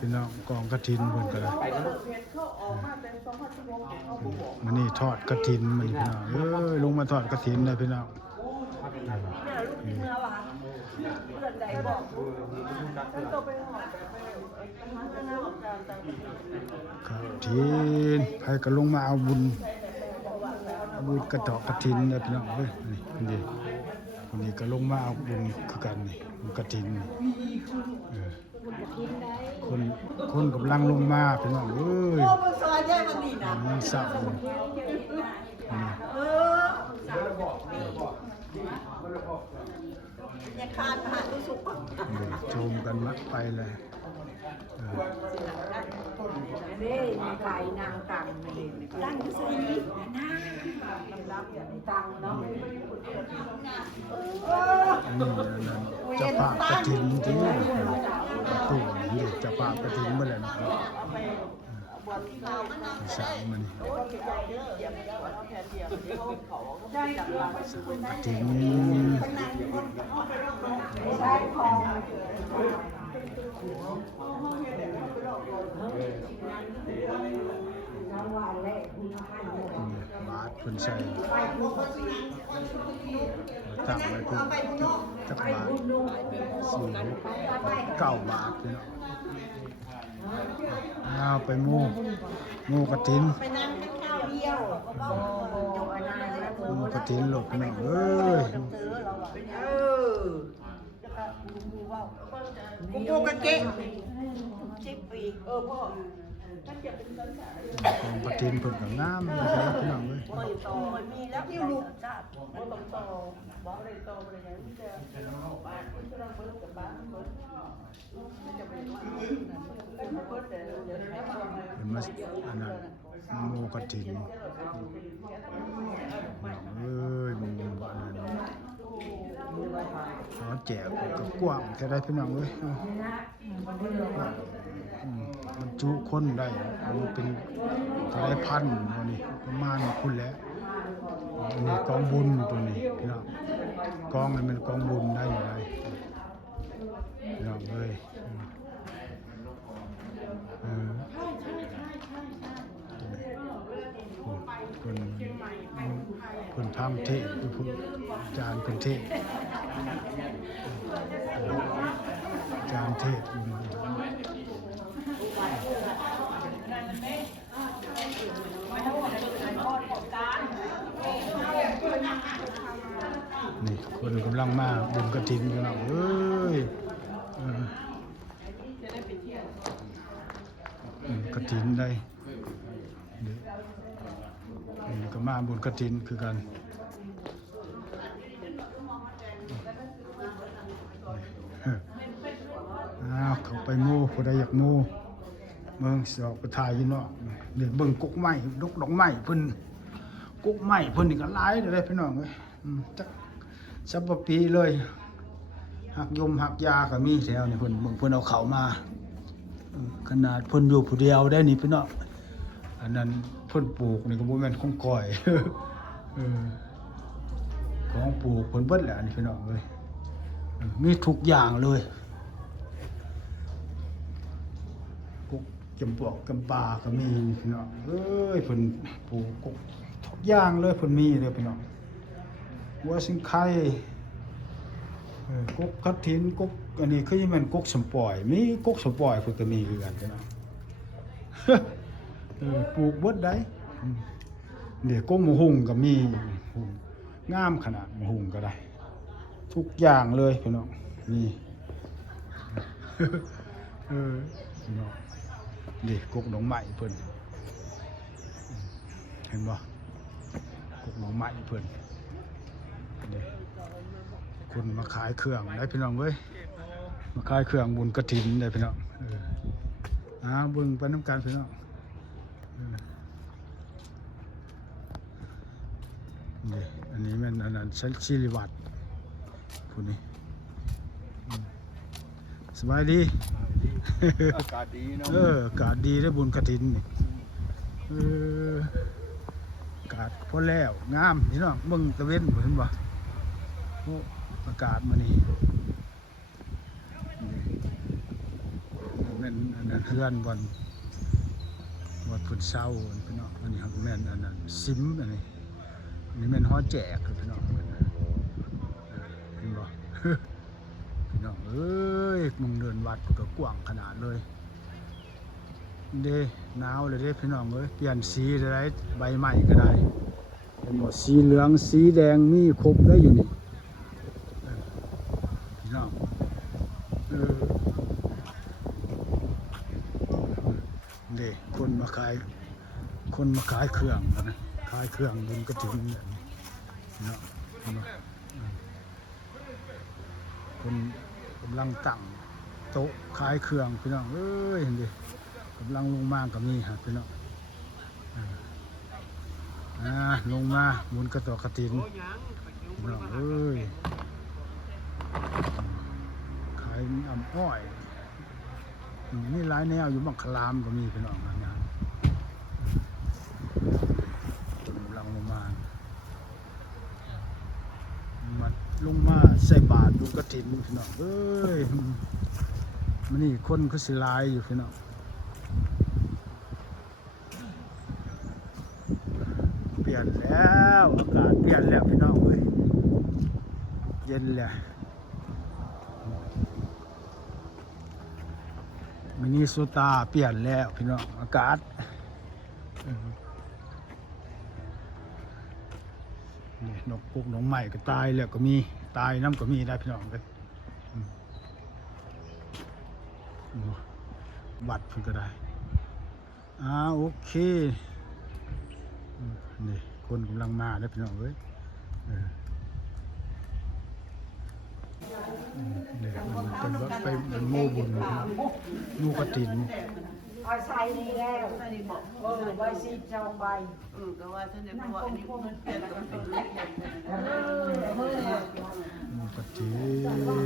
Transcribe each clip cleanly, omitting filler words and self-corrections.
พี่น้องกองกฐินเพิ่นก็ได้มันนี่ทอดกฐินมันพี่น้องลงมาทอดกฐินเลยพี่น้องกฐินใครก็ลงมาเอาบุญกระเตาะกฐินเลยพี่น้องนี่คนนี้ก็ลงมาเอาบุญคือกันนี่บุญกฐินคนกำลังลงมาพี่น้องมันสับยังขาดผ่านตู้สุกชมกันมัดไปเลยนี่ไก่นางตังตั้งสีน้ารับอย่างตังเนาะจะปากกระถิ่นจริงตู้นี่จะปากกระถิ่นเมื่อไหร่สายมันจริงบาทคนใส่ตั้งไว้เพื่อจักบาท9 บาทเนี่ยเอาไปมูกระถินมูกระถินหลบหน่อยกูกระเกะ10 ปีพ่อของกระถินเพิ่นก็งามนะครับพี่น้องเอ้ยมีแล้วที่ลูกจ้าต้องต่อบอกเลยต่ออะไรอย่างนี้จะบ้านจะต้องเปิดกับบ้านเปิดจะเป็นว่าเปิดแต่เดี๋ยวนี้เป็นมาอันนั้นมูกระถินมึงบ้านนั้นแจกกับกว้างแค่ได้พี่น้องเอ้ยมันจุคนได้มันเป็นหลายพันวันนี้ประมาณคุณแล้วนี่กองบุญตัวนี้พี่น้องกองมันเป็นกองบุญได้อยู่ไงพี่น้องเอ้ยคนทำเทศผู้จานเป็นเทศจานเทศนี่คนกำลังมาบุญกฐินกันแล้วกฐินได้นี่ก็มาบุญกฐินคือกันเขาไปมูผู้ใดอยากมูเมืองสอบกระทายอยู่เนาะเดี๋ยวเบิ่งกุ๊กไม้ดอกไม้เพิ่นกุ๊กไม้เพิ่นนี่ก็หลายเลยพี่น้องเอ้ยจักสัปปีเลยหักยมหักยาก็มีแถวนี่เพิ่นเอาเข้ามาขนาดเพิ่นอยู่ผู้เดียวได้นี่พี่น้องอันนั้นเพิ่นปลูกนี่ก็บ่แม่นของก้อยของปลูกเพิ่นเบิดแหละนี่พี่น้องเอ้ยมีทุกอย่างเลยจำปอกจำปาก็มีพี่น้องเเพิ่นปลูกกกทุกอย่างเลยเพิ่นมีเลยพี่น้องหัวสิงไข่กกกฐินกกอันนี้คือมันกกสมปล่อยมีกกสมปล่อยเพิ่นก็มีคือกันพี่น้องปลูกเบิดได้เดี๋ยวก้มหมูหุงก็มีงามขนาดหมูหุงก็ได้ทุกอย่างเลยพี่น้องนี่พี่น้องดิกุกหนองไม้เพิ่นเห็นบ่กุกหนองไม้เพิ่นดิคนมาขายเครื่องได้พี่น้องเว้ยมาขายเครื่องบุญกฐินได้พี่น้องเบิ่งไปน้ำกันพี่น้องนี่อันนี้มันอันนั้นชิริวัตรผู้นี้สบายดีอากาศดีเนาะอากาศดีได้บุญกฐินนี่อากาศพอแล้วงามพี่น้องเบิ่งตะเวนเห็นบ่อากาศมื้อนี้ ม่นอันนั้นเฮือนบอนวัดพุทธเศร้าพี่น้องอันนี้ครับแม่นอันนั้นซิมอันนี้แม่นฮอแจกครับพี่น้องเห็นบ่ พี่น้องเอ้ยมึงเดินวัดก็กว้างขนาดเลยเด้หนาวเลยเด้พี่น้องเอ้ยเปลี่ยนสีได้ใบใหม่ก็ได้เป็นหมดสีเหลืองสีแดงมีครบได้อยู่นี่พี่น้องเด้คนมาขายเครื่องนะขายเครื่องบุญกระถิ่นเนี่ยเนาะคนกำลังตั้งโต๊ะขายเครื่องพี่น้องเอ้ยเห็นดิกำลังลงมากับนี่ฮะพี่น้องลงมาบุญกระต่อกระถิ่นพี่น้องเอ้ยขายน้ำอ้อยนี่หลายแนวอยู่บังคลามก็มีพี่น้องนะกำลังลงมาลงมาใส่บาตรดูกระถินพี่น้องเอ้ยมันนี่คนก็สิลายอยู่พี่น้องเปลี่ยนแล้วอากาศเปลี่ยนแล้วพี่น้องเอ้ยเย็นแล้วมินิโซตาเปลี่ยนแล้วพี่น้องอากาศนี่นกกุกน้องใหม่ก็ตายแล้วก็มีตายน้ำก็มีได้พี่น้องกันบัดเพิ่นก็ได้โอเคนี่คนกำลังมาแล้วพี่น้องเอ้ยนี่มันเป็นว่าไปมันโม่บุญนะครับมูกระถินเอาใส่นี่แล้วใบซีจองใบ ก็ว่าท่านจะบอกว่าอันนี้มันเป็นตัวเป็นเล็กอย่างนี้ มูกระถิน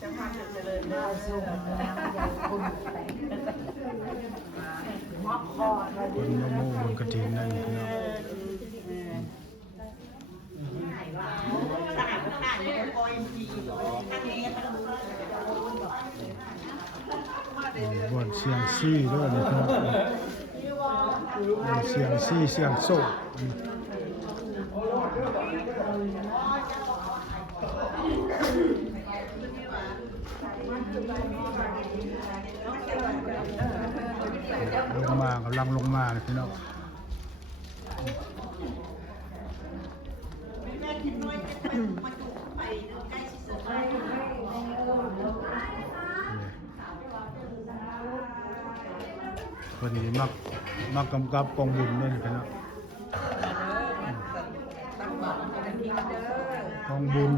จะพาเจริญได้ มอกคอ คนมาโม่บนกระถินนั่นพี่น้องบนเสียงซี่ด้วยเลยครับเสียงซี่เสียงโซ่ลงมากำลังลงมาเลยพี่น้องคนนี้มักกำกับกองบุญด้วยพี่น้องกองบุญ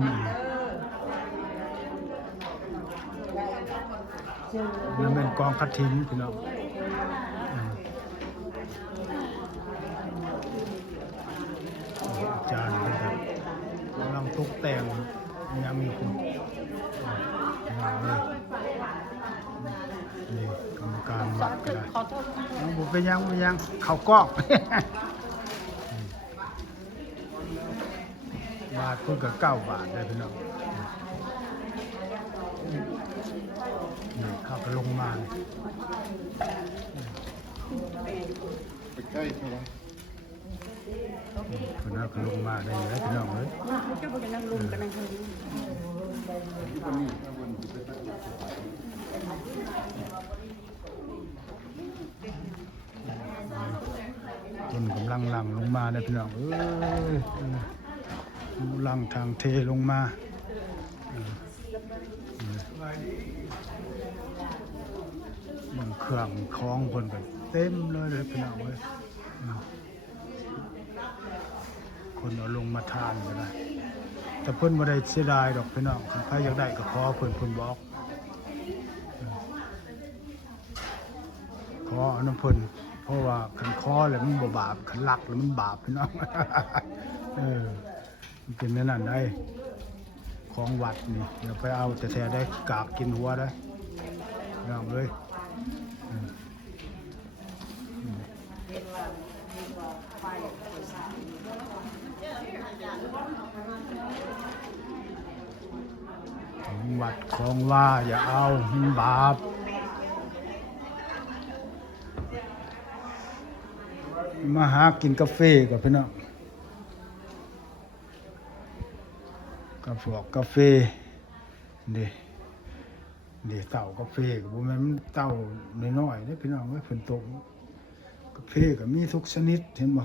มันเป็นกองกฐินพี่น้องอาจารย์นะครับกำลังตกแต่งยังมีคนนี่กรรมการวัดก็ได้บุไปยังเข่ากล้องบาทเพิ่งกับ9 บาทได้พี่น้องนี่เขาก็ลงมาไปใกล้เท่าไหร่คนนั้นก็ลงมาได้อยู่แล้วพี่น้องเลยเจ้าพวกนั้นลุมกันนั่งคนนี้ คนกำลังหลั่งลงมาได้พี่น้องหลั่งทางเทลงมามันเครื่องคล้องคนกันเต็มเลยพี่น้องเลยคนเอาลงมาทานก็ได้แต่เพิ่นบ่ได้เสียดายดอกพี่น้องใครอยากได้ก็ขอเพิ่นบอกขอเอาน้ำเพิ่นเพราะว่าขันคอแล้วมันบ่บาปขันลักแล้วมันบาปพี่น้องมันเป็นนั่นได้ข ของวัดนี่เดี๋ยวไปเอาแต่แท้ได้กากกินหัวได้น้องเลยของวัดของว่าอย่าเอามันบาปมาหากินกาแฟกับพี่น้องกาแฟเดี๋ยวเต่ากาแฟกับพวกมันเต่าน้อยๆได้พี่น้องไว้ฝนตกกาแฟก็มีทุกชนิดเห็นบ่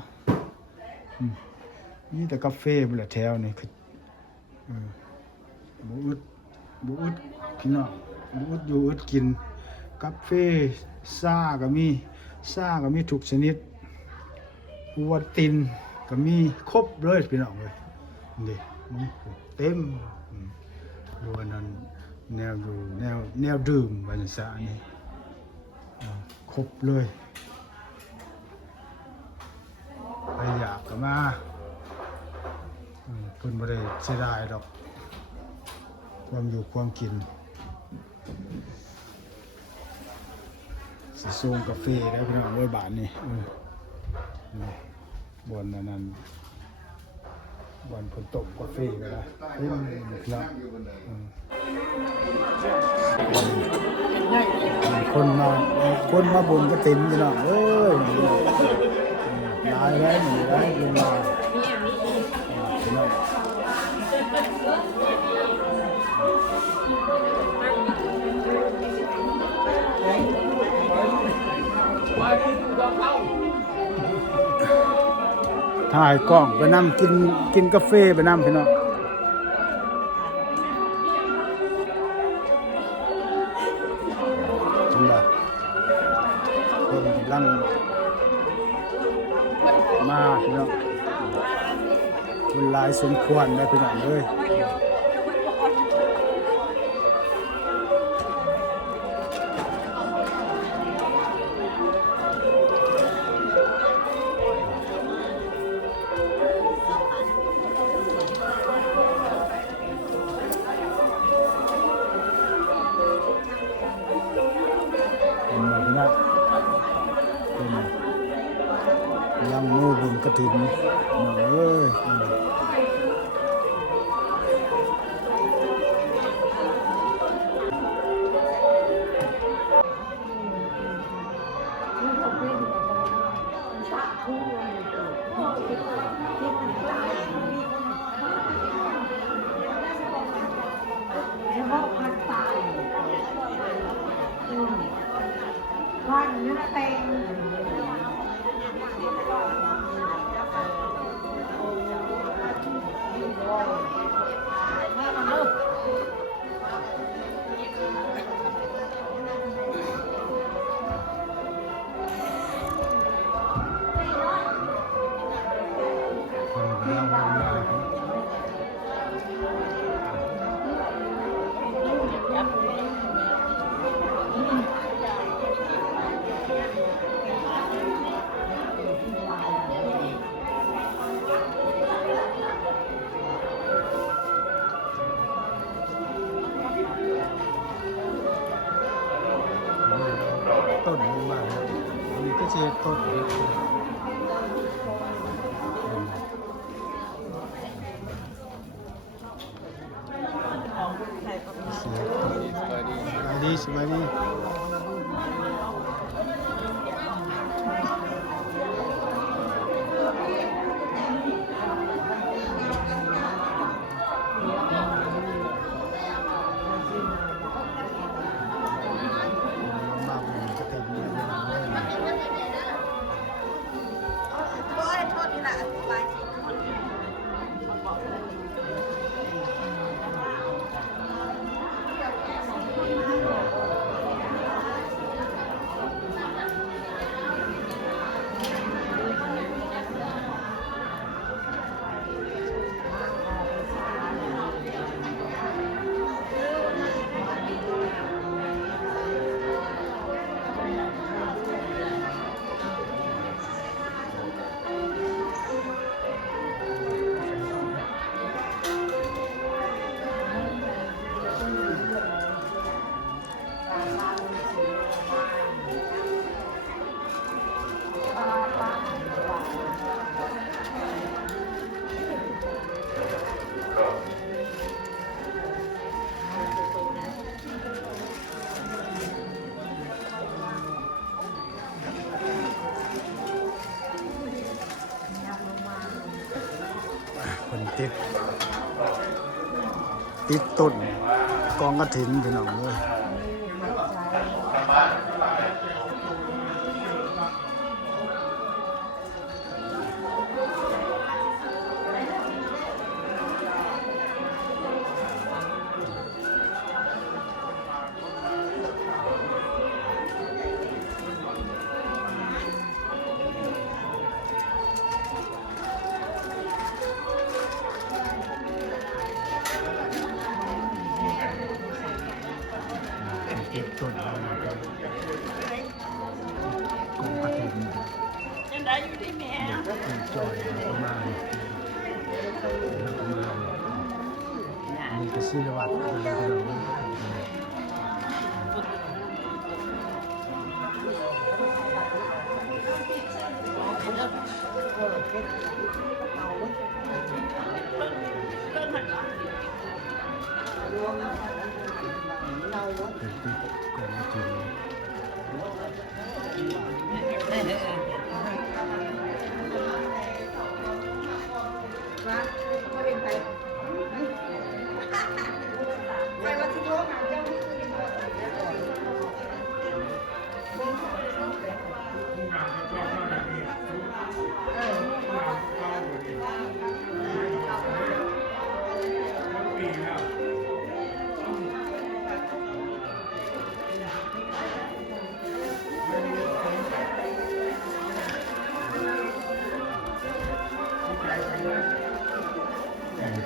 มีแต่กาแฟบนแถวนี่คือบุอึดพี่น้องบุอึดอยู่อึดกินกาแฟซ่าก็มีทุกชนิดวัวตินก็มีครบเลยพี่น้องเลยนี่มันเต็มดูนั้นแนวอยู่แนวดื่มบรรยากาศนี่ครบเลยใครอยากก็มาเพิ่นบ่ได้เสียดายดอกความอยู่ความกินสิส่งกาแฟแล้วพี่น้องเอ้ยบาทนี่บนนั้นบนผลตกกาแฟก็ได้เต็มครับคนมาบนก็เต็มพี่น้องเอ้ยลายไว้หนึ่งไว้ลงมาพี่น้องถ่ายกล้องไปนั่งกินกาแฟไปนั่งพี่น้องจริงป่ะคนกำลังมาพี่น้องคนหลายสมควรได้พี่น้องเลยยังโม่บุญกระถิ่นเอ้ยวันนี้เต็ง ต้นนี้มาอันนี้ก็จะต้นสบายดี ติดต้นกองกระถินพี่น้องเลย ติดต้นกองกระถิน ยังได้อยู่ที่แม่ ติดจอยประมาณมีกระซิลวัดพี่น้องเลย เป็นติดกองกระถิน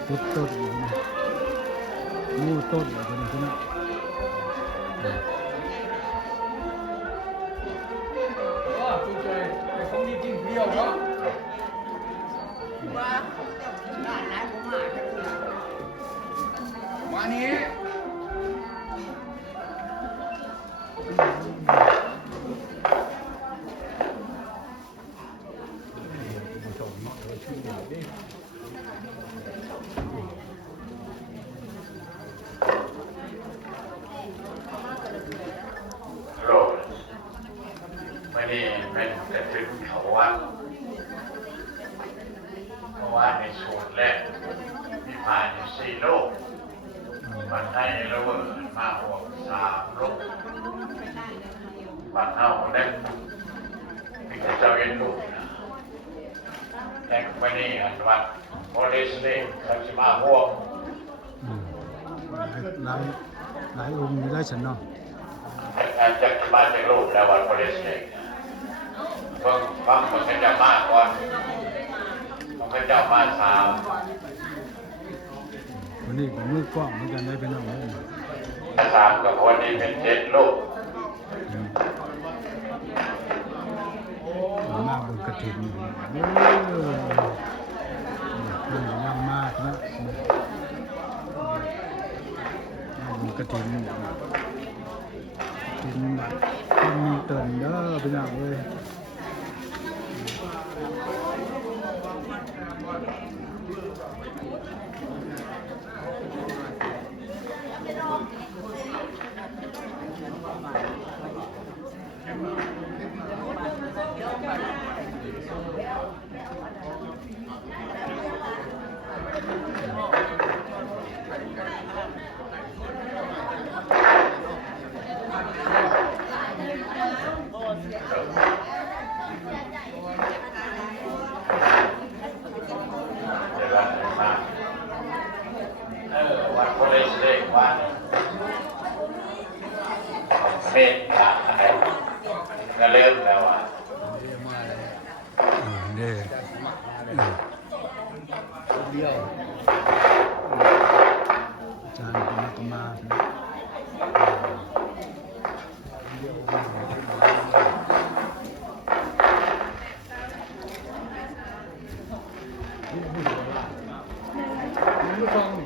ติดต้นงูต้นอะไรคนนี้ใช่ไหม จุดใจแต่เขามีกินเดียวเนาะ ว่าหน้าไหนผมมาจะเปลี่ยน วันนี้ โรคไม่ได้เป็นแต่ถึงเขาวัดเพราะว่าในส่วนแรกมีผ่านอยู่4 โลกบัดให้ระเบิดมาหัว3 โลกบัดเอาได้มีแต่เจ้าเอ็นลูกนะแต่ไม่ได้อันวัดโอเลสเล่เขาจะมาห่วง หลายองค์มีหลายฉันเนาะ อาจจะมาจากรูปแล้ววันโอเลสเล่เพิ่งฟังมันก็จะมากก่อนมันก็จะมา3 วันนี้ผมมือกล้องเหมือนกันได้เป็นน้องเลย 3กับวันนี้เป็น7 ลูก มาบนกระถิ่นเป็นงามมากนะบนกระถิ่นเป็นแบบเป็นเตินเด้อเป็นอย่างเลย วันโอเลสเล่วันเมฆอะไรก็เริ่มแล้วอ่ะ เนี่ย เดียว อาจารย์เป็นก็มา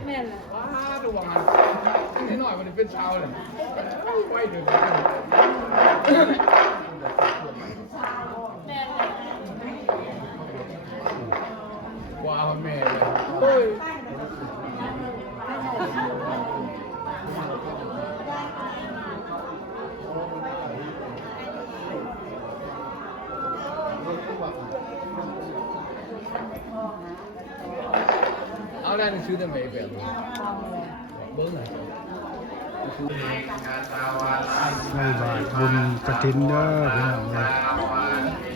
แม่นว้าดูว่ามันนิดหน่อยมันเป็นชาวเลยไว้เดินว้าวแม่เลยเฮ้ย แรกนี่ซื้อได้ไหมแบบเบิ้ง ใส่บาตรบุญกฐินเด้อพี่น้องเด้อ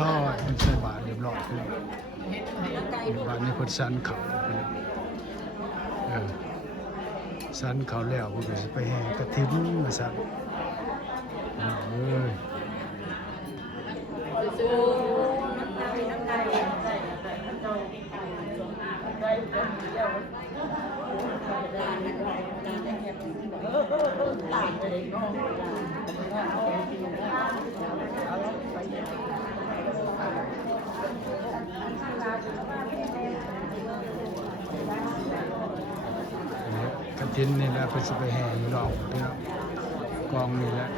ร้อยมันใส่บาตรเรียบร้อยพี่น้องบาตรในเพิ่นสันเขาพี่น้องสันเขาแล้วเพิ่นก็สิไปแห่กฐินว่าซั่นเอ้ยกฐินนี่แหละเพิ่นสิไปแห่อยู่รอบพี่น้องกองนี่แหละ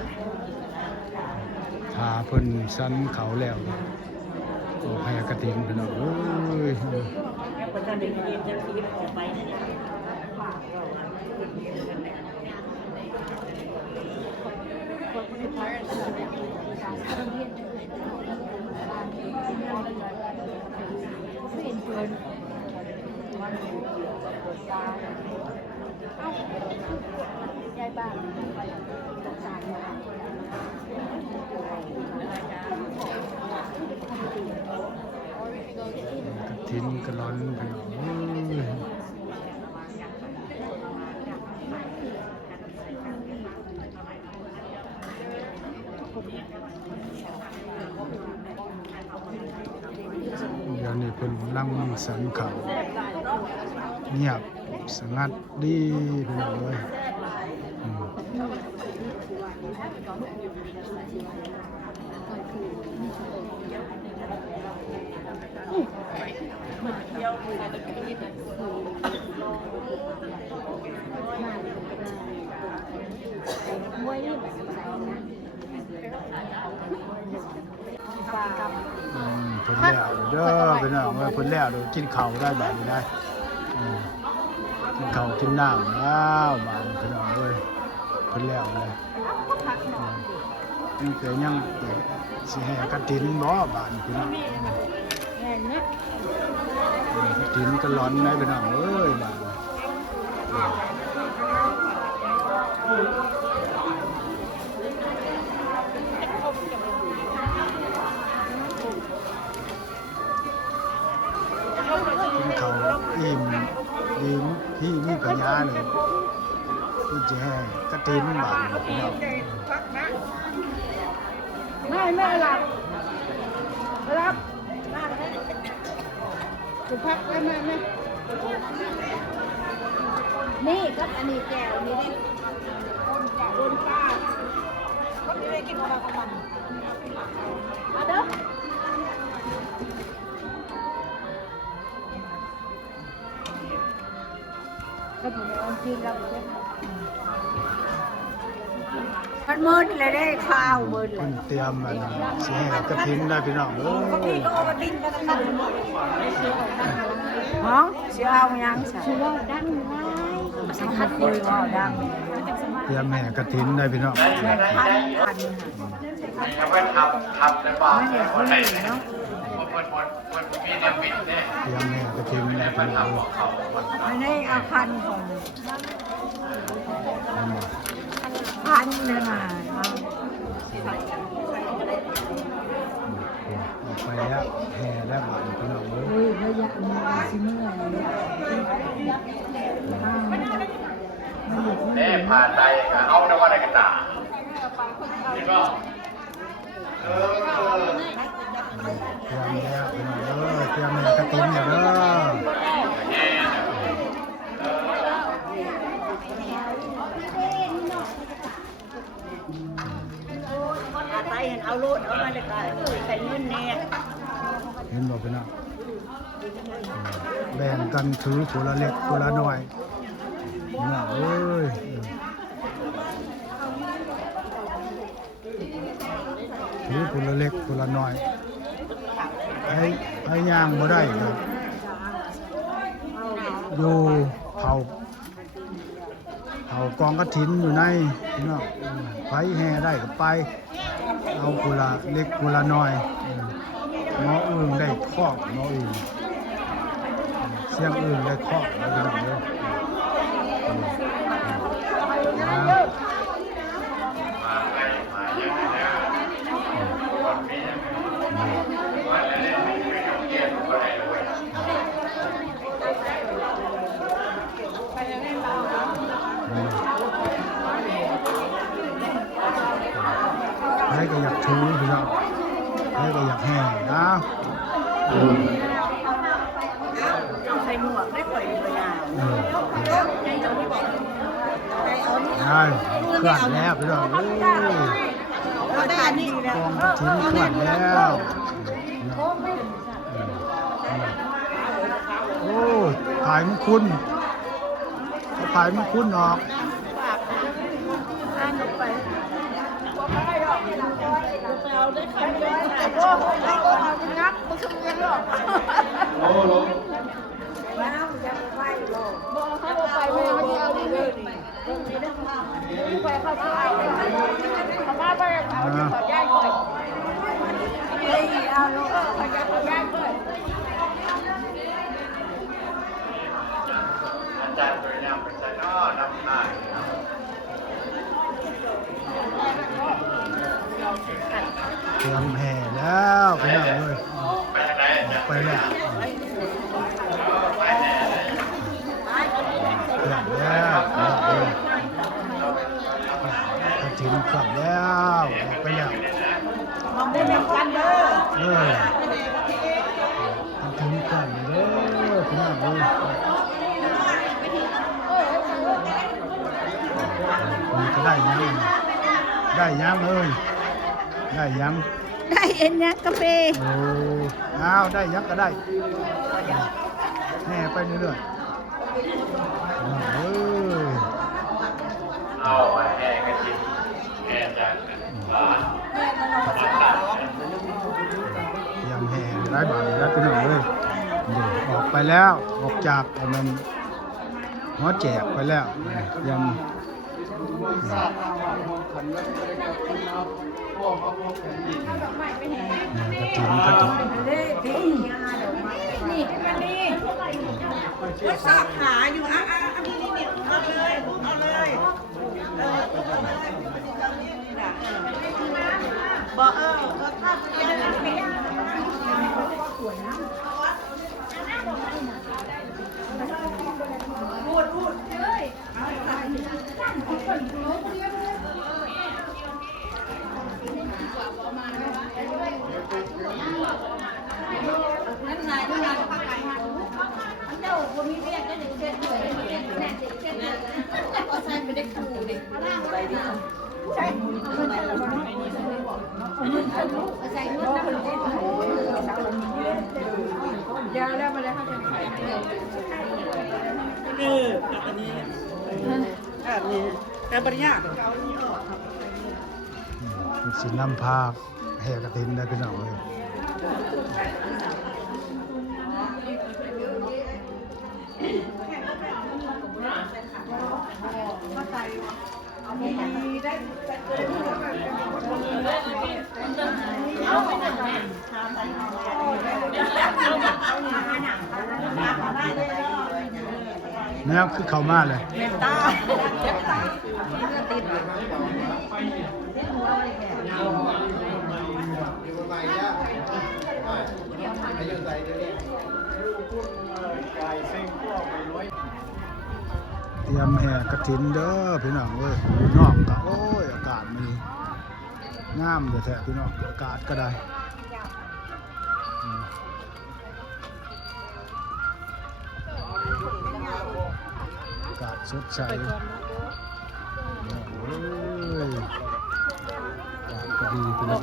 ถ้าเพิ่นสันเขาแล้วก็แห่กฐินพี่น้องเอ้ย คนจะได้ยินจะคิดออกไปเนี่ยยายบ้านตกใจกฐินกระร้อนพี่น้องเอ้ยเดี๋ยวนี้เพิ่นลังสันเขาเงียบสงัดดีพี่น้องเอ้ย เพิ่นแล้วเด้อพี่น้องเอ้ยเพิ่นแล้วเดี๋ยวกินข้าวได้แบบนี้ได้กินข้าวกินน้ำแล้วบาดนี้พี่น้องเอ้ยเพิ่นแล้วเลยนี่เกิดยังสิแห่กฐินบ่บาดนี้พี่น้องกฐินก็ร้อนได้พี่น้องเอ้ยบาดนี้กินข้าวอิ่มดีพี่มีปัญญาเลยพี่จะแห่กฐินบาดนี้พี่น้อง ไม่รับจะพักได้ไหมนี่ครับอันนี้แก้วนี่ได้คนป้าเขาไม่ได้กินอะไรกับมันมาเด้อก็ผมเอากินแล้วมันมืดเลยได้ข้าวมืดเล เพิ่ ย นเตรียมอันสิแห่กฐินได้พี่น้องเอ้ย ก็เอามาติ้งกันตั้งฮะเสียเอายังใส่ชื่อว่าดังไว้สังคัดคุยว่าดัง เตรียมแห่กฐินได้พี่น้อง ยังไม่ทำในบ้านคนไหนเนาะคนมีเดวิดเนี่ย เตรียมแห่กฐินได้พี่น้อง อันนี้เอาพันก่อนพันเลยนะ ไปแล้วแห่แล้วบาดนี้พี่น้องเอ้ย ระยะมาสิเมื่อ เนี่ยผ่านใจก็เอาในวันไหนกันตาคิดว่าเตรียมแล้วพี่น้องเอ้ยเตรียมแห่กฐินแล้วเด้อ ไปเห็นเอาโลดเอามาเลยกันใส่เงินเนี่ย เห็นบ่พี่น้องแบ่งกันถือคนละเล็กคนละน้อยพี่น้องเอ้ยถือคนละเล็กคนละน้อยให้ย่างบ่ได้เลยอยู่เผากองกฐินอยู่ในพี่น้องไปแห่ได้ก็ไปเอาคนละเล็กคนละน้อยหมออื่นได้ครอบหมออื่นเสียงอื่นได้ครอบแล้วพี่น้องเด้อ มาไปมาเยอะเลยคนมีวันละเล่นไม่ยอมเกียรติคนไหนเลย ให้ก็อยากถือพี่น้องให้ก็อยากแห่นะ ใส่หมวกได้ปล่อยอยู่ยาว ได้เคลื่อนแล้วพี่น้องเอ้ย เราได้อันนี้แล้ว กองกฐินเคลื่อนแล้วโอ้ขายมันคุณเขาขายมันคุณออก ทานไปเอาได้คำเดียวโอ้เอางับมันคือยังหรอกแล้วจะไปหรอกบอกเขาไปไม่เอาดีเลยไปเข้าไปเขามาไปเอาขอย่ายก่อนเอาลูกขอย่ายก่อน อาจารย์ตัวนี้เป็นใจน้อนำหน้า เตรียมแห่แล้วพี่น้องเลย ไปไหน ไปแล้วเคลื่อนแล้วกฐินเคลื่อนแล้วออกไปแล้ว มองเป็นกันเด้อก ฐินเคลื่อนเด้อพี่น้องเลยนี่ก็ได้ยังได้ยังเลยได้ยัง ได้เอ็นนะกาแฟ โอ้อ้าวได้ยังก็ได้แห่ไปเรื่อยๆเอ้ย เอาไปแห่กันจิตแห่ ได้บาทแล้วพี่น้องเลยนี่ออกไปแล้วออกจากอันนั้นหอแจกไปแล้วยังกระถิ่น นี่มันดีมันสอบหาอยู่อ่ะนี่เอาเลยเอาเลยบอกถ้าจะได้ไม่ยากพูดเลยนั่นไงเจ้าคนมีเรียกได้หนึ่งเส้นเลยเส้นแน่เส้นเลยเอาใส่ไปได้ครูเด็กใส่ดิใช่ใส่เนื้อเยาแล้วมาแล้วเขาจะอันนี้แต่บริยาก สินำพาแห่กระถิ่นได้พี่น้องเลยแม่คือเข้ามาเลย ตาติด เตรียมแห่กระถินเด้อพี่น้องเว้ยอยู่นอกก็โอ้ยอากาศมันงามเด้อแท้พี่น้องอากาศก็ได้อากาศสดใสโอ้ยอากาศก็ดีพี่น้อง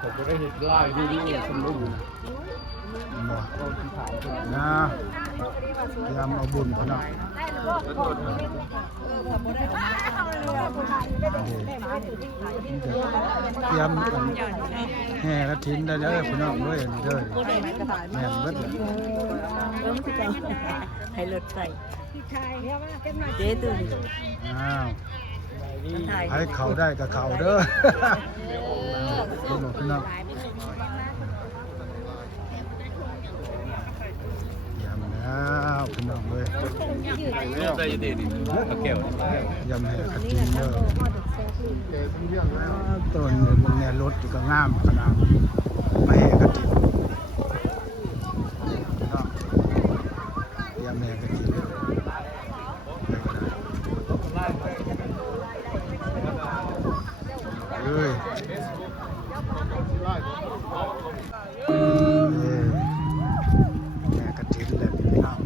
ผมก็ได้เห็นไล่ดีๆสนุก นะพยายามเอาบุญพี่น้องเตรียมแห่กระถินได้เด้อพี่น้องด้วยเด้อแม่นเบิดเลย ให้รถใส่เจ๊ตื่น อ้าวให้เขาได้กับเขาเด้อพี่น้องพี่น้องยำแล้วพี่น้องเลย ได้ยินดีๆแก้วย ำแห่กระถินเด้อต้นบนแนวรถก็งามขนาดมาแห่กระถินเนาะยำแห่กระถินเอ้ยแม่กระถิ่นเลยพี่น้อง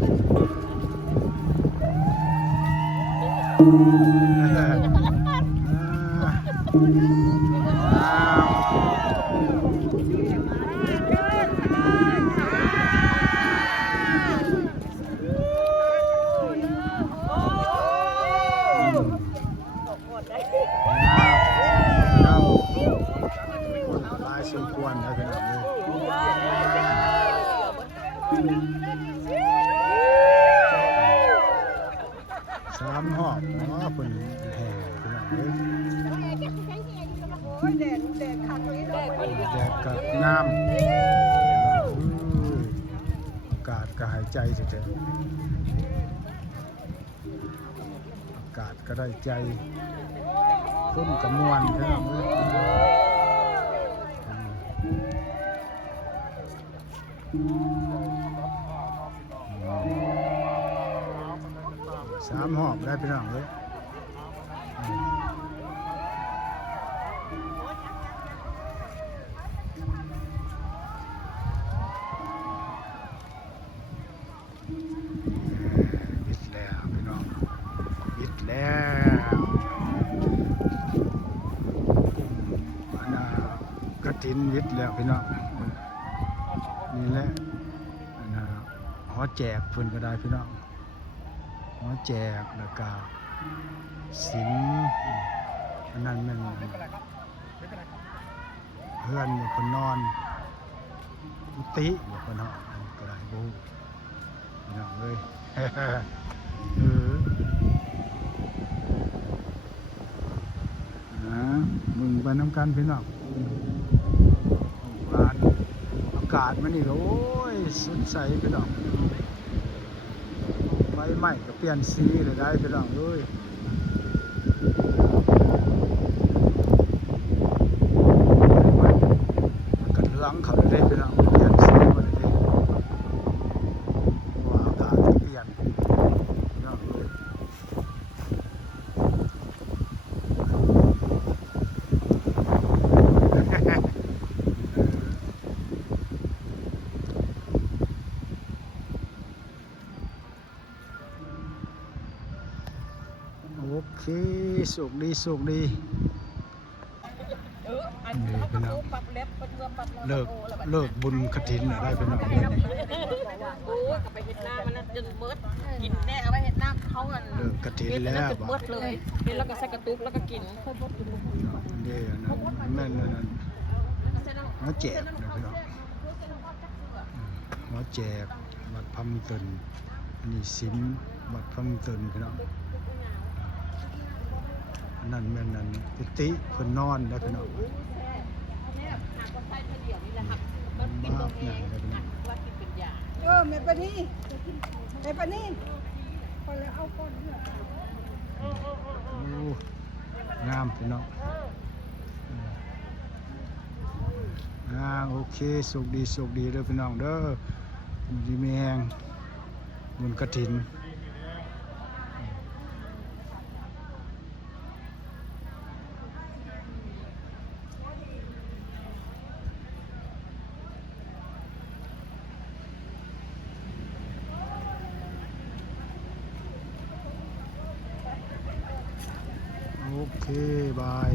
หลายสมควรนะพี่น้องสามหอบเป็นแห่พี่น้องแดดกับน้ำอากาศก็หายใจเฉยๆอากาศก็ได้ใจต้นกระมวลพี่น้องสามหอบได้พี่น้องเลยวิดแล้วพี่น้องวิดแล้วอันน่ะกฐินวิดแล้วพี่น้องนี่แหละอันน่ะหอแจกเพิ่นก็ได้พี่น้องหอแจกแล้วก็สินอันนั้นมันเพื่อนอยู่คนนอน กุฏิบอกคนเนาะก็ได้บ่พี่น้องเอ้ย เออมึงไปน้ำกันพี่น้องร้านอากาศมันนี่ก็โอ้ยสดใสพี่น้องใบไม้ก็เปลี่ยนสีเลยได้พี่น้องเอ้ยมันก็เหลืองเขาเลยพี่น้องเปลี่ยนสีมาเลยว่าอากาศเปลี่ยนพี่น้องเอ้ย โอเคสุกดีสุกดี อันเขาก็ปูปักเล็บปักเล็บ เลิกบุญกฐินได้เป็นหน่อย โอ้ยกับไปเห็ดหน้ามันจนเบิดกินแน่เอาไปเห็ดหน้าเขาอัน เลิกกฐินแล้ว เบิดเลยกินแล้วก็ใส่กระตุกแล้วก็กิน เดี๋ยวนั้นแม่นนั่นมาแจกนะพี่น้องมาแจกบัตรพัมเตินอันนี้สินบัตรพัมเตินพี่น้องนั่นแม่นนั่นกุฏิเพิ่นนอนได้พี่น้องมาอย่างได้พี่น้อง แม่ปะนี่แม่ปะนี่คนแล้วเอาก้อนเลือด โอ้งามพี่น้องโอเคสุขดีสุขดีเด้อพี่น้องเด้ออยู่ดีมีแหงบุญกฐินโอเคบาย